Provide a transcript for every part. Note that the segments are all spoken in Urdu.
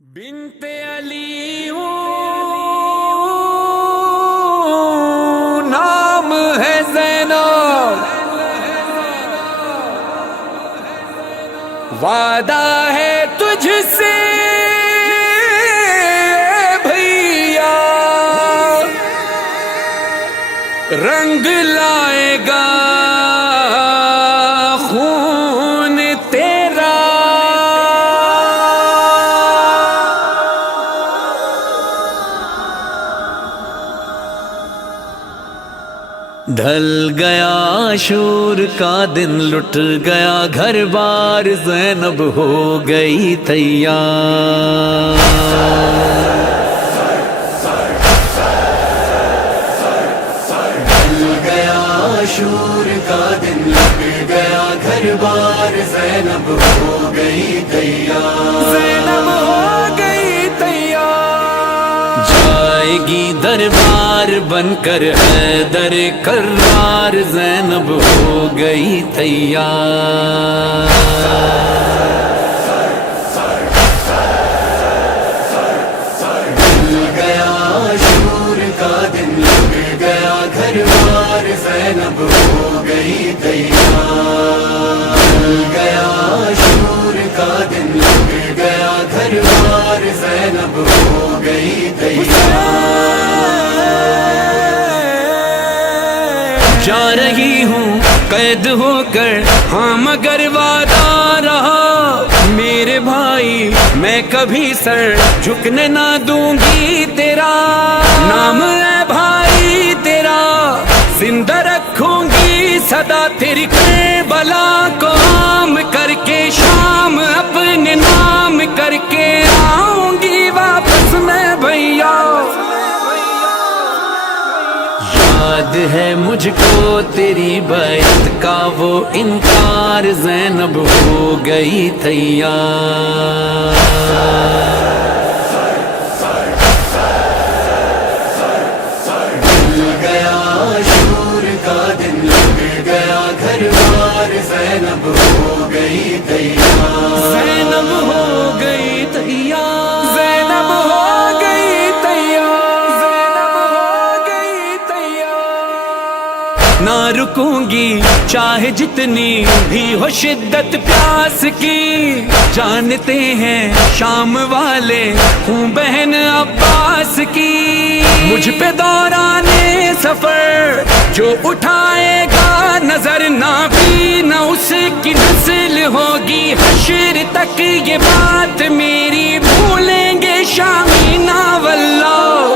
بنت علی ہوں، نام ہے زینب، وعدہ ہے تجھ سے بھیا، رنگ لائے گا خون تیرا، ڈھل گیا شور کا دن، لٹ گیا گھر بار، زینب ہو گئی تیار، ڈھل گیا شور کا دن، لٹ گیا گھر بار، زینب ہو گئی تیار، زینب ہو گئی تیار، جائے گی دربار بن کر حیدر کرار، زینب ہو گئی تیار، ڈھل گیا شور کا دن، لٹ گیا گھر بار، زینب ہو گئی تیار، ڈھل گیا شور کا دن، لٹ گیا گھر بار، زینب ہو گئی تیار، جا رہی ہوں قید ہو کر، ہاں مگر وعدہ رہا میرے بھائی، میں کبھی سر جھکنے نہ دوں گی تیرا، نام ہے بھائی تیرا زندہ رکھوں گی سدا، تیری کربلا کو عام کر کے، شام اپنے نام کر کے آؤں گی واپس میں بھیا، یاد ہے مجھ کو تیری بیعت کا وہ انکار، زینب ہو گئی تیار، ڈھل گیا شور کا دن، لٹ گیا گھر بار، زینب ہو گئی تیار، زینب ہو گئی تیار، زینب ہو گئی تیار، زینب ہو گئی تیار، نہ رکوں گی چاہے جتنی بھی ہو شدت پیاس کی، جانتے ہیں شام والے ہوں بہن عباس کی، مجھ پہ دوران سفر جو اٹھائے گا نظر، نہ بھی نہ اس کی نسل ہوگی حشر تک، یہ بات میری بھولیں گے شامی نا واللہ،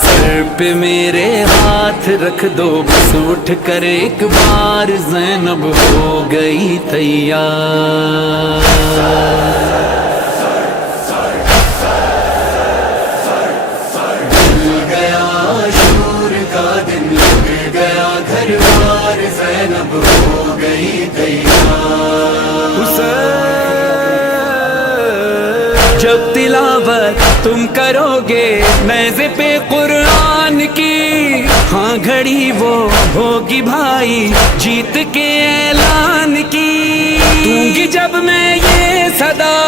سر پہ میرے ہاتھ رکھ دو بس اٹھ کر ایک بار، زینب ہو گئی تیار، ڈھل گیا شور کا دن، لٹ گیا گھر بار، زینب ہو گئی تیار، جب تلاوت تم کرو گے نیزے پہ قرآن کی، ہاں گھڑی وہ ہوگی بھائی جیت کے اعلان کی، دوں گی جب میں یہ صدا،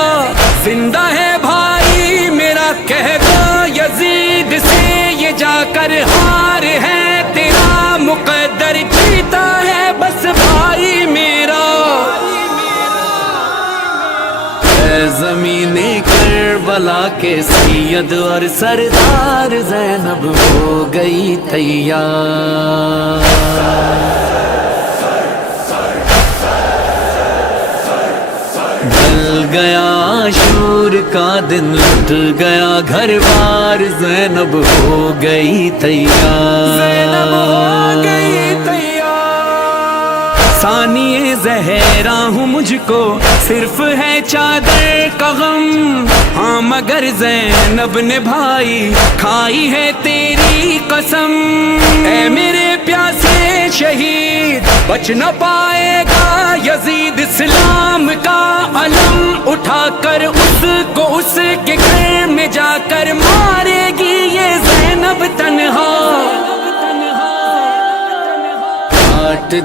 زندہ ہے بھائی میرا کہہ دو یزید سے، یہ جا کر ہار ہے تیرا مقدر، جیتا ہے بس بھائی میرا، اے زمین کربلا کے سید اور سردار، زینب ہو گئی تیار، ڈھل گیا شور کا دن، لٹ گیا گھر بار، زینب ہو گئی تیار، زینب ہو گئی تیار، ثانی زہرا ہوں مجھ کو صرف ہے چادر کا غم، ہاں مگر زینب نے بھائی کھائی ہے تیری قسم، اے میرے پیاسے شہید بچ نہ پائے گا یزید اسلام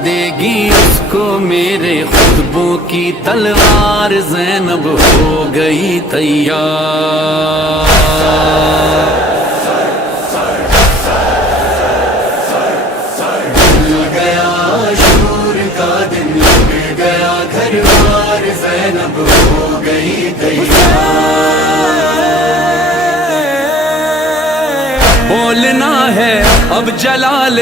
دے گی اس کو میرے خطبوں کی تلوار، زینب ہو گئی تیار۔ مل گیا شور کا دن، لگ گیا گھر بار، زینب ہو گئی تیار۔ بولنا ہے اب جلال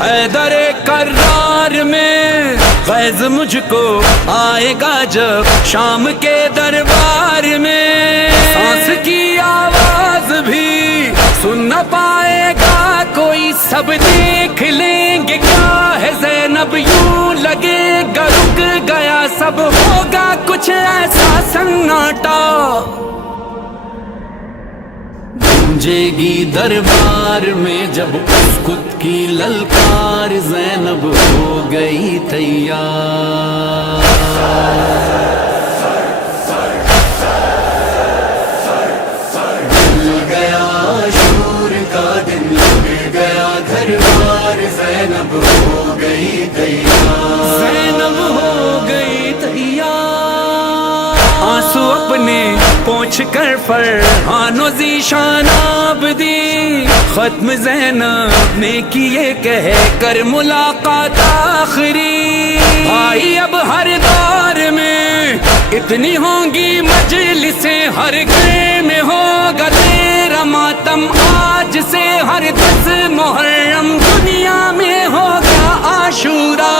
حیدر کرار میں، فیض مجھ کو آئے گا جب شام کے دربار میں، سانس کی آواز بھی سن نہ پائے گا کوئی، سب دیکھ لیں گے کیا ہے زینب، یوں لگے گا رک گیا سب، ہوگا کچھ ایسا سناٹا، گونجے گی دربار میں جب اس خود کی للکار، زینب ہو گئی تیار۔ مل گیا شور کا دن، لگ گیا گھر بار، زینب ہو گئی تیار۔ زینب ہو گئی تیار۔ آنسو اپنے پہنچ کر فرحان و ذیشان آبدی، ختم زینب نے کیے کہہ کر ملاقات آخری، بھائی اب ہر دور میں اتنی ہوں گی مجلسیں، ہر گھر میں ہوگا تیرا ماتم، آج سے ہر 10 محرم دنیا میں ہوگا عاشورا،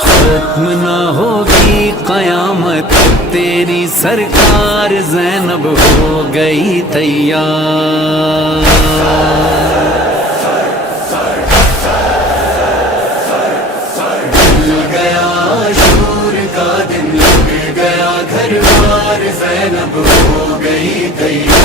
ختم نہ ہوگی قیامت تیری سرکار، زینب ہو گئی تیار۔ مل گیا شور کا دن، لگ گیا گھر بار، زینب ہو گئی تیار۔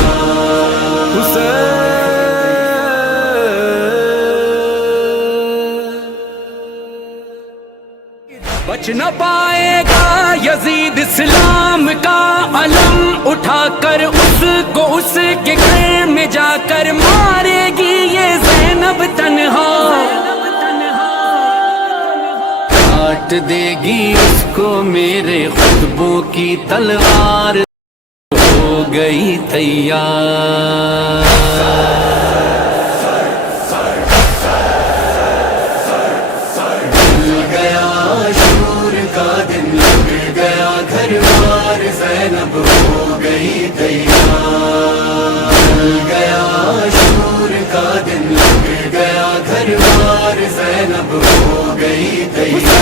بچ نہ پائے گا یزید اسلام کا علم اٹھا کر، اس کو اس کے گھر میں جا کر مارے گی یہ زینب تنہا، کاٹ دے گی اس کو میرے خطبوں کی تلوار، ہو گئی تیار۔ زینب ہو گئی تیار۔ مل گیا شور کا دن، لگ گیا گھر بار، زینب ہو گئی تیار۔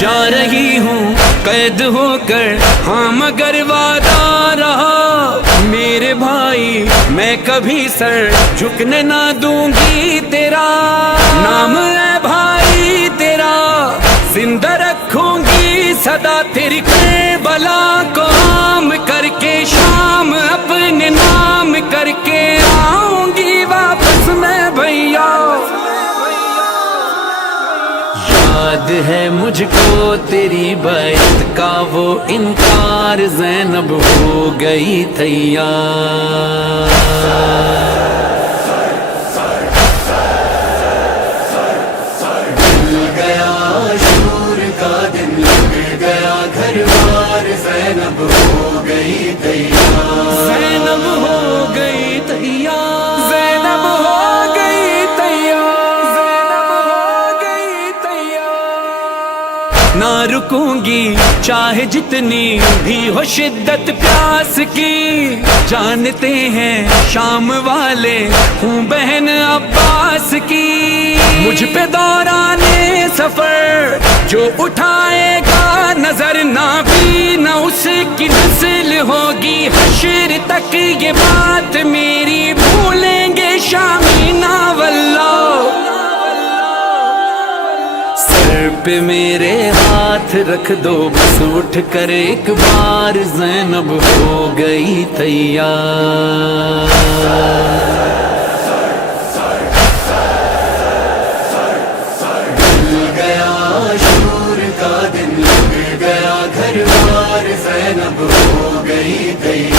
جا رہی ہوں قید ہو کر ہاں مگر وعدہ رہا، میرے بھائی میں کبھی سر جھکنے نہ دوں گی تیرا، نام ہے بھائی تیرا زندہ رکھوں گی صدا، تیری کربلا کو عام کر کے شام اپنے نام کر کے آؤں گی واپس میں بھیا، یاد ہے مجھ کو تیری بیعت کا وہ انکار، زینب ہو گئی تیار۔ زینب ہو گئی تیار۔ زینب ہو گئی تیار۔ زینب ہو گئی تیار۔ زینب ہو گئی تیار۔ نہ رکوں گی چاہے جتنی بھی ہو شدت پیاس کی، جانتے ہیں شام والے ہوں بہن عباس کی، مجھ پہ دوران سفر جو اٹھائے گا نظر، نہ بھی نہ اس کی نسل ہوگی حشر تک، یہ بات میری بھولیں گے شامی نا واللہ، سر پہ میرے ہاتھ رکھ دو بس اٹھ کر ایک بار، زینب ہو گئی تیار۔ زینب ہو گئی تیار۔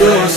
2